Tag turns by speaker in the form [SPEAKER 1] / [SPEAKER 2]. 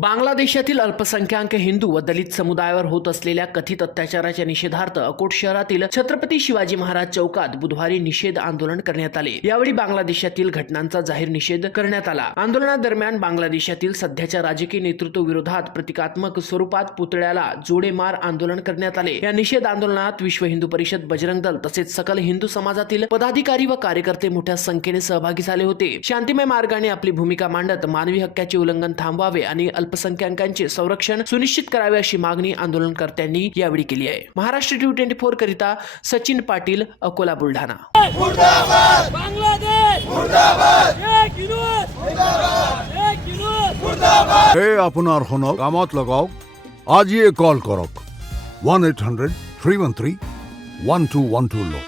[SPEAKER 1] बांगलादेशातील अल्पसंख्याक हिंदू व दलित समुदायावर होत असलेल्या कथित अत्याचाराच्या निषेधार्थ अकोट शहरातील छत्रपती शिवाजी महाराज चौकात बुधवारी निषेध आंदोलन करण्यात आले. यावेळी बांगलादेशातील घटनांचा जाहीर निषेध करण्यात आला. आंदोलनादरम्यान बांगलादेशातील सध्याच्या राजकीय नेतृत्व विरोधात प्रतिकात्मक स्वरूपात पुतळ्याला जोडेमार आंदोलन करण्यात आले. या निषेध आंदोलनात विश्व हिंदू परिषद बजरंग दल तसेच सकल हिंदू समाजातील पदाधिकारी व कार्यकर्ते मोठ्या संख्येने सहभागी झाले होते. शांतिमय मार्गाने आपली भूमिका मांडत मानवी हक्काचे उल्लंघन थांबवावे आणि अल्पसंख्याकांचे संरक्षण सुनिश्चित करावे अशी मागणी आंदोलनकर्त्यांनी यावेळी केली आहे महाराष्ट्र टी ट्वेंटी फोर करिता सचिन पाटील अकोला बुलढाणा
[SPEAKER 2] बांग्लादेश मुर्दाबाद एक यूनुस मुर्दाबाद एक यूनुस
[SPEAKER 3] হে আপনার হনক কামত লগাওক আজিয়ে call করক one eight hundred three one three one two one two লো